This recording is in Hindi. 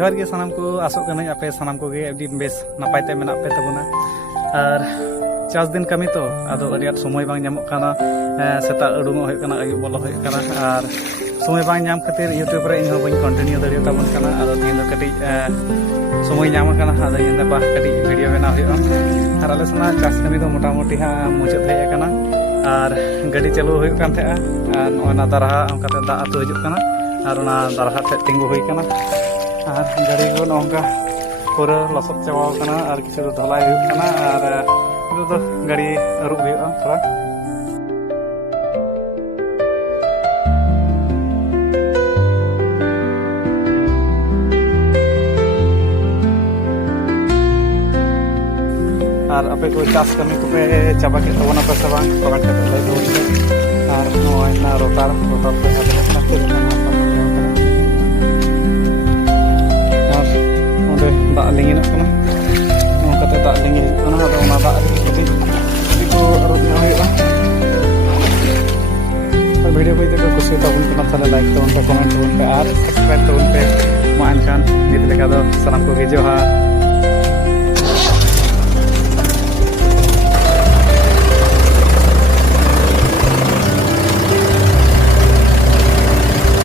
जोहार गे सानाम को आसोग कनाई आपे सानाम को गे अभी बेस नपाय ते मेना पे तबना और चास दिन कमी तो आदो अरियात समय बांग ᱧᱟᱢᱚᱜ ᱠᱟᱱᱟ सेता उडुंगो होय ᱠᱟᱱᱟ अयुब बोलो होय ᱠᱟᱱᱟ और समय बांग ᱧᱟᱢ खातिर यूट्यूब रे ᱤᱧ ᱦᱚᱸ ᱵᱟᱹᱧ ᱠᱚᱱᱴᱤᱱᱤᱭᱩ ᱫᱟᱲᱮᱭᱟᱜ ᱛᱟᱵᱚᱱ ᱠᱟᱱᱟ ᱟᱫᱚ ᱛᱤᱦᱤᱧ ᱫᱚ ᱠᱟᱹᱴᱤᱡ समय ᱧᱟᱢ ᱠᱟᱱᱟ ᱟᱫᱚ ᱤᱧ ᱫᱚ ᱠᱟᱹᱴᱤᱡ ᱵᱷᱤᱰᱤᱭᱳ ᱵᱮᱱᱟᱣ ᱦᱩᱭᱩᱜᱼᱟ और आले सना चास कमी दो मोटा मोटी हा मुचाद हेज आकाना और गाड़ी चालू हुई कान थे और नोना दरहा onka दा आतु हजु काना और ओना दरहा थे तिंगु हुई काना और गाड़ी को नोंका पूरा लसक चावा काना और किसी दो धलाई हुई काना और तो गाड़ी रुक हुई थोड़ा और आपे को चास कमी को पे चाबा के तबना पे सबा कमेंट करते लई दो और नोय ना रोटार पे हाले ना के ना और ओंडे दा लिंगिन कना नोकते दा लिंगिन कना आदो ओना दा कति को रुक होयगा और वीडियो को देखो कुछ तबन कना थाले लाइक तबन पे कमेंट तबन पे और सब्सक्राइब तबन पे मा अनकान नित लेका दो सलाम को जोहार।